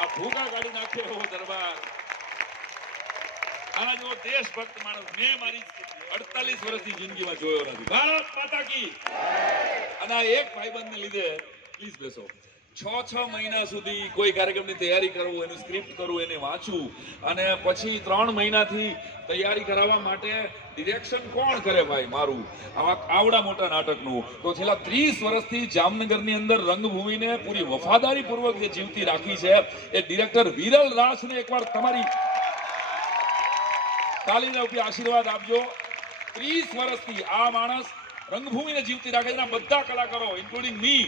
આ ભૂકા કાઢી નાખે એવો દરબાર, આના જેવો દેશભક્ત માણસ મેં મારી 48 વર્ષની જિંદગીમાં જોયો નથી. ભારત માતા કી. અને આ એક ભાઈબંધને લીધે પ્લીઝ બેસો. 6 મહિના સુધી કોઈ કાર્યક્રમની તૈયારી કરવું, એનું સ્ક્રિપ્ટ કરવું, એને વાંચવું, અને પછી 3 મહિનાથી તૈયારી કરાવવા માટે ડિરેક્શન કોણ કરે ભાઈ મારું આવડા મોટા નાટકનું? તો છેલ્લા 30 વર્ષથી જામનગરની અંદર રંગભૂમિને પૂરી વફાદારી પૂર્વક જે જીવતી રાખી છે એ ડિરેક્ટર વિરલ રાસને એકવાર તમારી તાલીના ઉપર આશીર્વાદ આપજો. 30 વર્ષથી આ માણસ રંગભૂમિને જીવતી રાખે છે. બધા કલાકારો ઇન્ક્લુડિંગ મી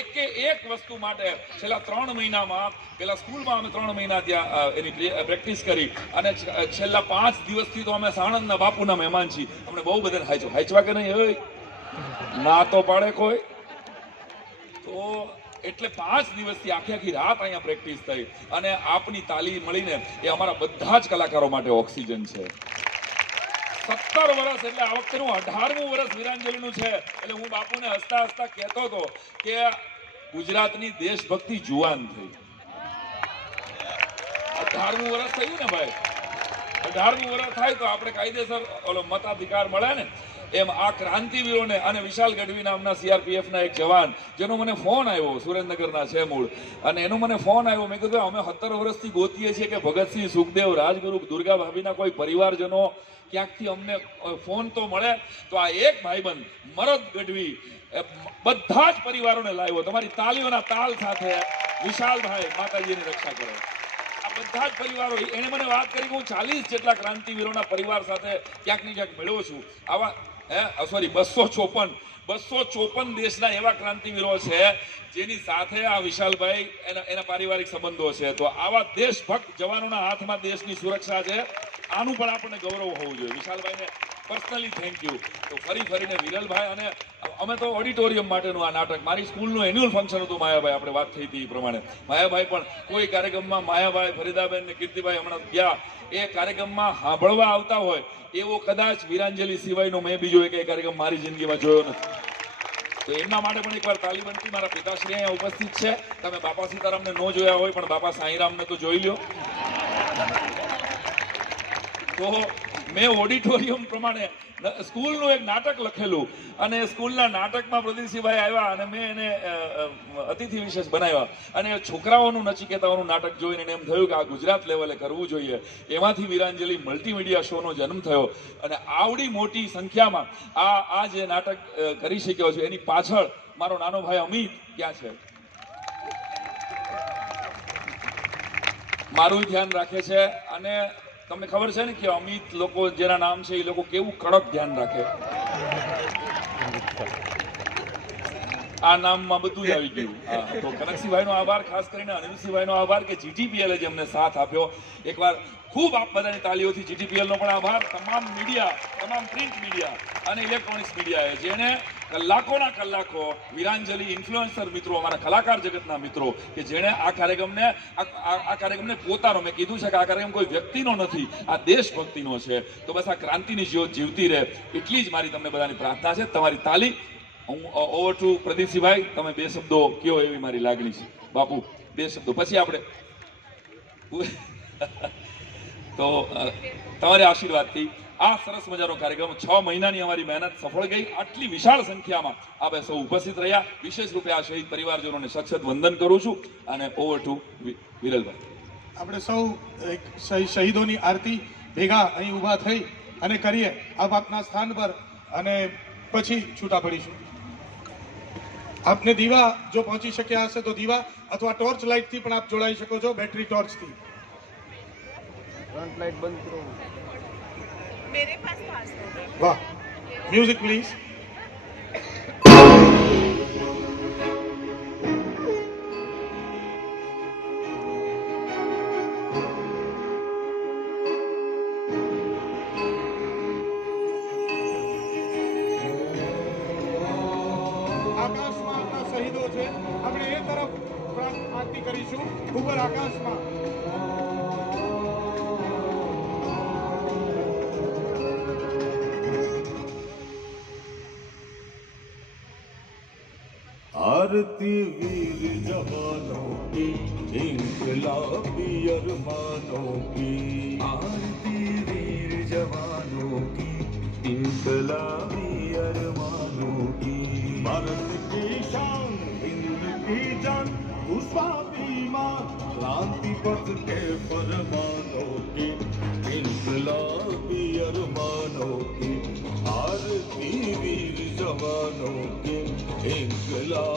એક વસ્તુ માટે છેલ્લા 3 મહિનામાં, પેલા સ્કૂલમાં અમે 3 મહિના ત્યાં એની પ્રેક્ટિસ કરી, અને છેલ્લા 5 દિવસથી તો અમે સાણંદના બાપુના મહેમાન છીએ. અમને બહુ બધાને હાચવા કે નહીં હોય ના તો પાડે કોઈ. તો એટલે 5 દિવસથી આખી રાત અહીંયા પ્રેક્ટિસ થઈ, અને આપની તાલીમ મળીને એ અમારા બધા જ કલાકારો માટે ઓક્સિજન છે. 17 વર્ષ એટલે આ વખતેનું 18મું વર્ષ વીરાંજલિનું છે. એટલે હું બાપુને હસતા હસતા કહેતો હતો કે ગુજરાતની દેશભક્તિ જુવાન થઈ. 18મું વર્ષ થયું ને ભાઈ, 18મું વર્ષ થાય તો આપણે કાયદેસર ઓલો મતાધિકાર મળે ને, એમ આ ક્રાંતિવીરોને. અને વિશાલ ગઢવી નામના સીઆરપીએફના એક જવાન, જેનો મને ફોન આવ્યો, સુરેન્દ્રનગરના છે મૂળ, અને એનો મને ફોન આવ્યો. મેં કીધું અમે 17 વર્ષથી ગોતીએ છીએ કે ભગતસિંહ, સુખદેવ, રાજગુરુ, દુર્ગા ભાભીના કોઈ પરિવારજનો ક્યાંકથી અમને ફોન તો મળે. તો આ એક ભાઈબંધ મરદ ગઢવી બધા જ પરિવારોને લાવ્યો. તમારી તાલીઓના તાલ સાથે વિશાલભાઈ, માતાજીની રક્ષા કરો. આ બધા જ પરિવારો, એને મને વાત કરી કે હું 40 જેટલા ક્રાંતિવીરોના પરિવાર સાથે ક્યાંક ને ક્યાંક મળ્યો છું. આવા 254 દેશના એવા ક્રાંતિવીરો છે જેની સાથે આ વિશાલભાઈ એના પારિવારિક સંબંધો છે. તો આવા દેશભક્ત જવાનોના હાથમાં દેશની સુરક્ષા છે. આનું પણ આપણને ગૌરવ હોવું જોઈએ. વિશાલભાઈને પર્સનલી થેન્ક યુ. તો ફરીને વિરલભાઈ, અને અમે તો ઓડિટોરિયમ માટેનું આ નાટક, મારી સ્કૂલનું એન્યુઅલ ફંક્શન હતું માયાભાઈ, આપણે વાત થઈ હતી એ પ્રમાણે. માયાભાઈ પણ કોઈ કાર્યક્રમમાં, માયાભાઈ, ફરીદાબેન ને કીર્તિભાઈ હમણાં ગયા, એ કાર્યક્રમમાં સાંભળવા આવતા હોય એવો કદાચ વીરાંજલિ સિવાયનો મેં બીજો એક કાર્યક્રમ મારી જિંદગીમાં જોયો નથી. તો એમના માટે પણ એકવાર તાલી બનતી. મારા પિતાશ્રી અહીંયા ઉપસ્થિત છે. તમે બાપા સીતારામને ન જોયા હોય પણ બાપા સાંઈરામને તો જોઈ લ્યો. તો મેં ઓડિટોરિયમ પ્રમાણે સ્કૂલનું એક નાટક લખેલું, અને સ્કૂલના નાટકમાં પ્રદીપસિંહભાઈ આવ્યા, અને મેં એને અતિથિ વિશેષ બનાવ્યા. અને છોકરાઓનું નચિકેતાઓનું નાટક જોઈને એને એમ થયું કે આ ગુજરાત લેવલે કરવું જોઈએ. એમાંથી વીરાંજલિ મલ્ટીમીડિયા શોનો જન્મ થયો, અને આવડી મોટી સંખ્યામાં આ જે નાટક કરી શક્યો છે એની પાછળ મારો નાનો ભાઈ અમિત ક્યાં છે, મારું ધ્યાન રાખે છે. અને તમને ખબર છે ને કે અમિત લોકો જેના નામ છે એ લોકો કેવું કડક ધ્યાન રાખે. આ નામમાં બધું જ આવી ગયું. તો કનકસિંહભાઈનો આભાર, ખાસ કરીને અનિલસિંહભાઈનો આભાર કે જીટીપીએલે જે અમને સાથ આપ્યો. એકવાર ખૂબ આપ બધાની તાલીઓથી જીટીપીએલનો પણ આભાર. તમામ મીડિયા, તમામ પ્રિન્ટ મીડિયા અને ઇલેક્ટ્રોનિક્સ મીડિયાએ જેને કલાકોના કલાકો વીરાંજલિ ઇન્ફ્લુએન્સર મિત્રો, અમારા કલાકાર જગતના મિત્રો, કે જેણે આ કાર્યક્રમને પોતાનો, મેં કીધું છે કે આ કાર્યક્રમ કોઈ વ્યક્તિનો નથી, આ દેશભક્તિનો છે. તો બસ આ ક્રાંતિની જ્યોત જીવતી રહે એટલી જ મારી તમને બધાની પ્રાર્થના છે. તમારી તાલી. હું ઓવર ટુ પ્રદીપસિંહભાઈ, તમે 2 શબ્દો કયો એવી મારી લાગણી છે. બાપુ 2 શબ્દો, પછી આપણે તો તમારા આશીર્વાદથી આ સરસ મજાનો કાર્યક્રમ, 6 મહિનાની અમારી મહેનત સફળ ગઈ. આટલી વિશાળ સંખ્યામાં આપણે સૌ ઉપસ્થિત રહ્યા. વિશેષ રૂપે આ શહીદ પરિવારજનોને સખત વંદન કરું છું. અને ઓવર ટુ વિરલભાઈ. આપણે સૌ એક શહીદોની આરતી ભેગા અહીં ઊભા થઈ અને કરીએ આપના સ્થાન પર, અને પછી છૂટા પડીશું. આપને દીવા જો પહોંચી શક્યા હશે તો દીવા અથવા ટોર્ચ લાઇટથી પણ આપ જોડાઈ શકો છો, બેટરી ટોર્ચથી. फ्रंट लाइट बंद करो. मेरे पास पास है. वाह, म्यूजिक प्लीज. આકાશમાં આપણા શહીદો છે, આપણે એ તરફ આરતી કરીશું. ઉપર આકાશમાં आरती वीर जवानों की इनकलाबी अरमानों की आरती वीर जवानों की इनकलाबी अरमानों की भारत की शान हिंद की जान स्वाभिमान क्रांति पथ के फरमानों की इनकलाबी अरमानों की आरती वीर जवानों की इनकलाब